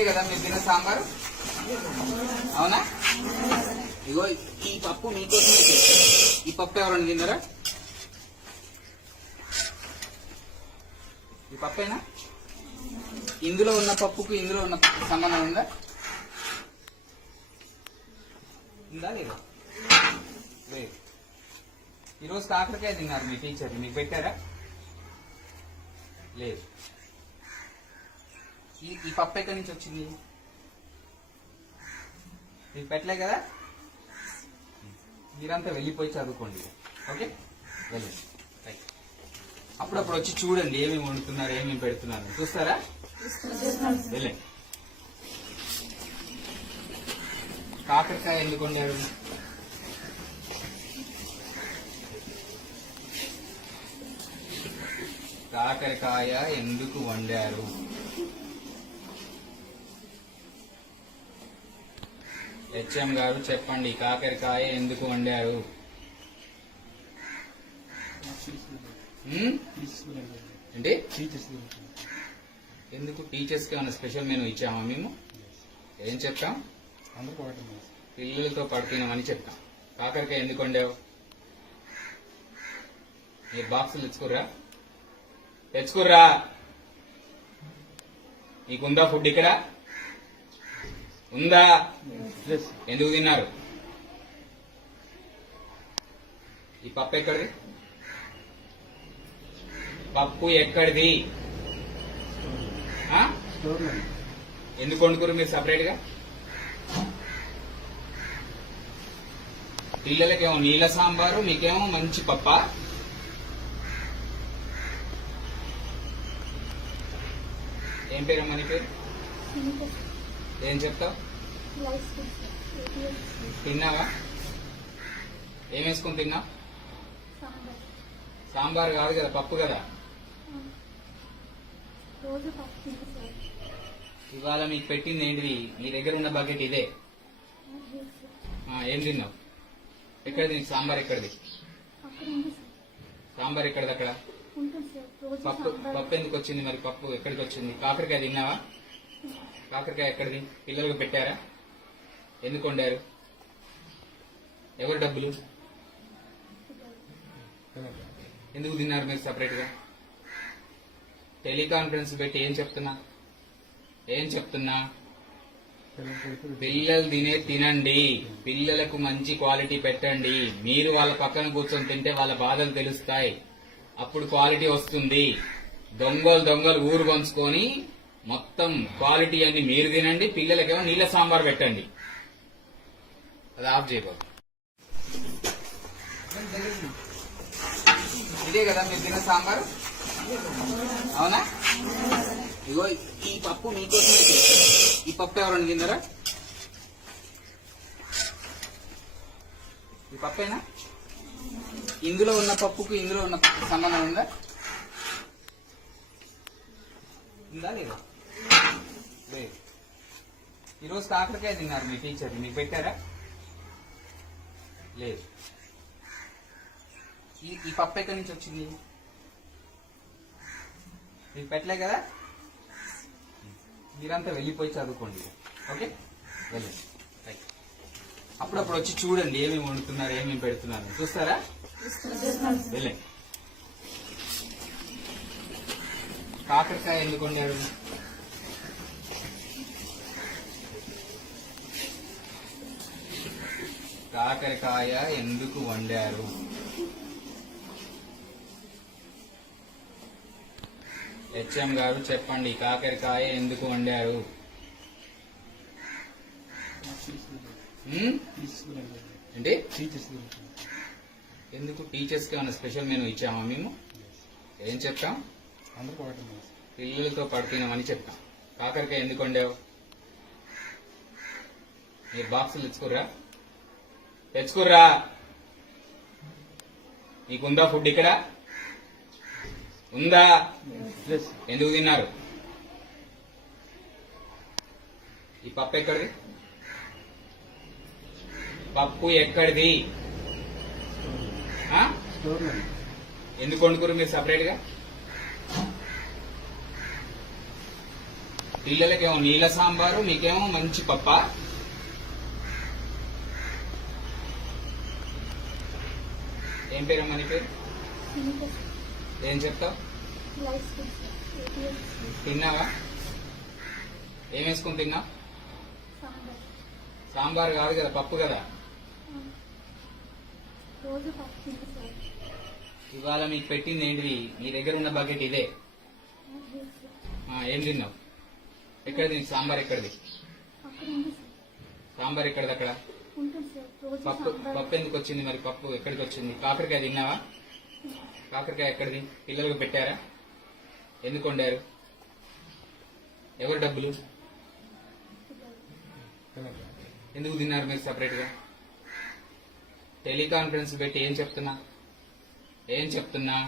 ఇదే కదా మీరు తిన్న సాంబారు? అవునా? ఇగో ఈ పప్పు మీకోసమే ఈ పప్పు ఎవరన్నా తిన్నారా? ఈ పప్పేనా? ఇందులో ఉన్న పప్పుకు ఇందులో ఉన్న పప్పు సంబంధం ఉందా? ఉందా లేదా? లేదు. ఈరోజు కాకరకాయ తిన్నారు మీ టీచర్. మీకు పెట్టారా? లేదు. ఈ ఈ పప్పు ఎక్కడి నుంచి వచ్చింది? మీకు పెట్టలే కదా? మీరంతా వెళ్ళిపోయి చదువుకోండి. ఓకే? వెళ్ళండి. అప్పుడప్పుడు వచ్చి చూడండి ఏమేమి వండుతున్నారు ఏమేమి పెడుతున్నారు. చూస్తారా? వెళ్ళండి. కాకరకాయ ఎందుకు వండారు? కాకరకాయ ఎందుకు వండారు? హెచ్ఎం గారు చెప్పండి కాకరకాయ ఎందుకు వండారు? ఉమ్? ఏంటి? ఎందుకు? టీచర్స్కి ఏమైనా స్పెషల్ మెనూ ఇచ్చామా మేము? ఏం చెప్తాం? పిల్లలతో పడుతున్నామని చెప్తాం. కాకరకాయ ఎందుకు వండావు? మీరు బాక్సులు తెచ్చుకుర్రా? తెచ్చుకుర్రా? నీకుందా ఫుడ్ ఇక్కడ? ఉందా? ఎందుకు తిన్నారు? ఈ పప్పు ఎక్కడిది? పప్పు ఎక్కడిది? ఎందుకు వండుకోరు మీరు సపరేట్గా పిల్లలకేమో నీళ్ళ సాంబారు మీకేమో మంచి పప్ప. ఏం పేరమ్మా నీ పేరు? ఏం చెప్తావు? తిన్నావా? ఏం వేసుకుని తిన్నావు? సాంబార్ కాదు కదా పప్పు కదా? ఇవాళ మీకు పెట్టింది ఏంటిది? మీ దగ్గర ఉన్న బకెట్ ఇదే. ఏం తిన్నావు? ఎక్కడిది సాంబార్ ఎక్కడిది? సాంబార్ ఎక్కడిది అక్కడ? పప్పు పప్పు ఎందుకు వచ్చింది మరి? పప్పు ఎక్కడికి వచ్చింది? కాకరకాయ తిన్నావా? కాకరకాయ ఎక్కడిది? పిల్లలకు పెట్టారా? ఎందుకు వండారు? ఎవరు డబ్బులు? ఎందుకు తిన్నారు మీరు సపరేట్గా టెలికాన్ఫరెన్స్ పెట్టి ఏం చెప్తున్నా? ఏం చెప్తున్నా? పిల్లలు తినే తినండి. పిల్లలకు మంచి క్వాలిటీ పెట్టండి. మీరు వాళ్ళ పక్కన కూర్చొని తింటే వాళ్ళ బాధలు తెలుస్తాయి. అప్పుడు క్వాలిటీ వస్తుంది. దొంగలు దొంగలు ఊరు పంచుకొని మొత్తం క్వాలిటీ అన్ని మీరు తినండి పిల్లలకేమో నీళ్ళ సాంబార్ పెట్టండి. అది ఆఫ్ చేయబాబు ఇదే కదా మీరు తిన్న సాంబారు? అవునా? ఇగో ఈ పప్పు మీకోసమే ఈ పప్పు ఎవరన్నా తిన్నారా? ఈ పప్పేనా? ఇందులో ఉన్న పప్పుకు ఇందులో ఉన్న పప్పుకు సంబంధం ఉందా? ఉందా లేదా? ఈరోజు కాకరకాయ తిన్నారు మీ టీచర్ మీకు పెట్టారా? లేదు. ఈ ఈ పప్పు ఎక్కడి నుంచి వచ్చింది? మీకు పెట్టలే కదా? మీరంతా వెళ్ళిపోయి చదువుకోండి. ఓకే? వెళ్ళండి. అప్పుడప్పుడు వచ్చి చూడండి ఏమేమి వండుతున్నారు ఏమేమి పెడుతున్నారు. చూస్తారా? వెళ్ళండి. కాకరకాయ ఎందుకు వండారు? కాకరకాయ ఎందుకు వండారు? హెచ్ఎం గారు చెప్పండి కాకరకాయ ఎందుకు వండారు? ఉమ్? ఏంటి? ఎందుకు టీచర్స్కి ఏమైనా స్పెషల్ మెనూ ఇచ్చామా మేము? ఏం చెప్తాం? పిల్లలతో పడుతున్నామని చెప్తాం. కాకరకాయ ఎందుకు వండావు? మీరు బాక్సులు తెచ్చుకుర్రా తెచ్చుకుర్రా. నీకుందా ఫుడ్ ఇక్కడ? ఉందా? ఎందుకు తిన్నారు? ఈ పప్పు ఎక్కడిది? పప్పు ఎక్కడిది? ఎందుకు వండుకురు మీరు సపరేట్గా పిల్లలకేమో నీళ్ళ సాంబారు మీకేమో మంచి పప్ప? ఏం పేరమ్మా నీ పేరు? ఏం చెప్తావు? తిన్నావా? ఏం వేసుకుని తిన్నావు? సాంబార్. కాదు కదా పప్పు కదా? ఇవాళ మీకు పెట్టింది ఏంటిది? మీ దగ్గర ఉన్న బకెట్ ఇదే. ఏం తిన్నావు? ఎక్కడిది సాంబార్ ఎక్కడిది? సాంబార్ ఎక్కడిది అక్కడ? పప్పు పప్పు ఎందుకు వచ్చింది మరి? పప్పు ఎక్కడికి వచ్చింది? కాకరకాయ తిన్నావా? కాకరకాయ ఎక్కడిది? పిల్లలకు పెట్టారా? ఎందుకు వండారు? ఎవరు డబ్బులు? ఎందుకు తిన్నారు మీరు సపరేట్గా టెలికాన్ఫరెన్స్ పెట్టి ఏం చెప్తున్నా? ఏం చెప్తున్నా?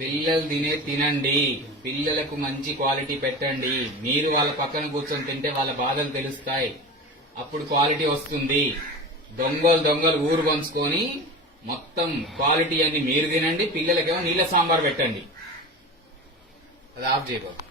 పిల్లలు తినే తినండి. పిల్లలకు మంచి క్వాలిటీ పెట్టండి. మీరు వాళ్ళ పక్కన కూర్చొని తింటే వాళ్ళ బాధలు తెలుస్తాయి. అప్పుడు క్వాలిటీ వస్తుంది. దొంగలు దొంగలు ఊరు పంచుకొని మొత్తం క్వాలిటీ అన్ని మీరు తినండి పిల్లలకేమో నీళ్ళ సాంబార్ పెట్టండి. అది ఆఫ్ చేయకూడదు